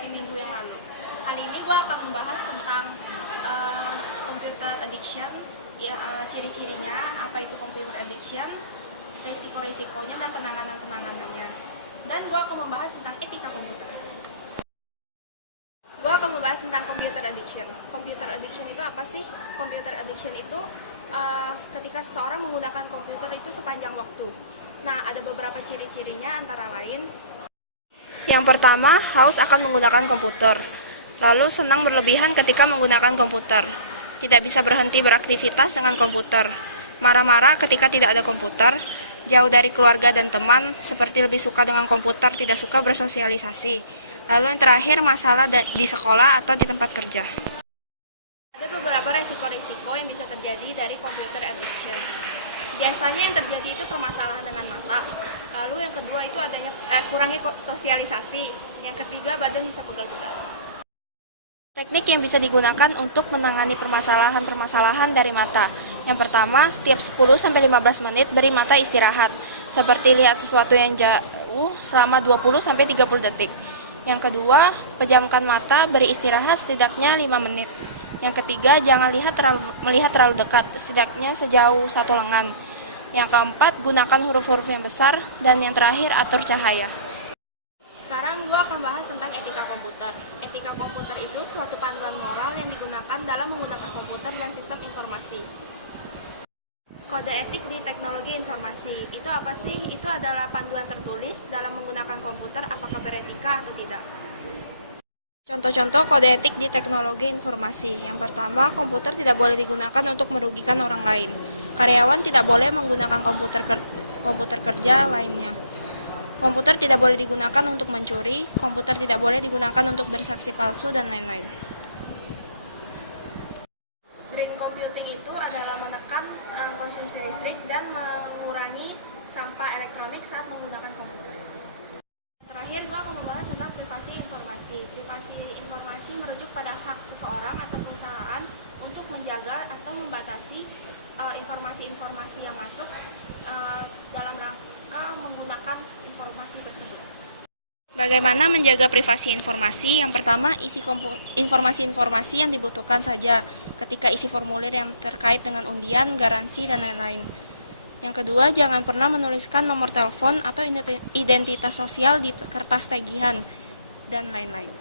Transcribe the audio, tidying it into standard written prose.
dari minggu yang lalu. Kali ini gue akan membahas tentang computer addiction, ya, ciri-cirinya, apa itu computer addiction, resiko-resikonya, dan penanganan-penanganannya. Dan gue akan membahas tentang etika komputer. Gue akan membahas tentang computer addiction. Computer addiction itu apa sih? Computer addiction itu ketika seseorang menggunakan komputer itu sepanjang waktu. Nah, ada beberapa ciri-cirinya, antara lain: yang pertama, haus akan menggunakan komputer. Lalu senang berlebihan ketika menggunakan komputer. Tidak bisa berhenti beraktivitas dengan komputer. Marah-marah ketika tidak ada komputer. Jauh dari keluarga dan teman, seperti lebih suka dengan komputer, tidak suka bersosialisasi. Lalu yang terakhir, masalah di sekolah atau di tempat kerja. Ada beberapa risiko-risiko yang bisa terjadi dari computer addiction. Biasanya yang terjadi itu permasalahan dengan mata. Lalu yang kedua itu adanya kurangi sosialisasi. Yang ketiga, badan bisa pegal-pegal. Teknik yang bisa digunakan untuk menangani permasalahan-permasalahan dari mata. Yang pertama, setiap 10-15 menit beri mata istirahat, seperti lihat sesuatu yang jauh selama 20-30 detik. Yang kedua, pejamkan mata, beri istirahat setidaknya 5 menit. Yang ketiga, jangan melihat terlalu dekat, setidaknya sejauh 1 lengan. Yang keempat, gunakan huruf-huruf yang besar. Dan yang terakhir, atur cahaya. Sekarang gue akan bahas tentang etika komputer. Etika komputer itu suatu panduan moral yang digunakan dalam menggunakan komputer dan sistem informasi. Kode etik di teknologi informasi itu apa sih? Itu adalah panduan tertulis dalam menggunakan komputer, apakah beretika atau tidak. Contoh-contoh kode etik di teknologi informasi. Yang pertama, komputer tidak boleh digunakan untuk merugikan orang lain. Karyawan tidak boleh menggunakan komputer kerja lainnya. Komputer tidak boleh digunakan untuk mencuri, komputer tidak boleh digunakan untuk bersaksi palsu, dan lain-lain. Green computing itu adalah menekan konsumsi listrik dan mengurangi sampah elektronik saat menggunakan komputer. Terakhir, gue akan membahas tentang privasi informasi. Privasi informasi merujuk pada hak seseorang atau perusahaan untuk menjaga atau membatasi informasi-informasi yang masuk dalam rangka menggunakan informasi tersebut. Bagaimana menjaga privasi informasi? Yang pertama, isi informasi-informasi yang dibutuhkan saja ketika isi formulir yang terkait dengan undian, garansi, dan lain-lain. Yang kedua, jangan pernah menuliskan nomor telepon atau identitas sosial di kertas tagihan, dan lain-lain.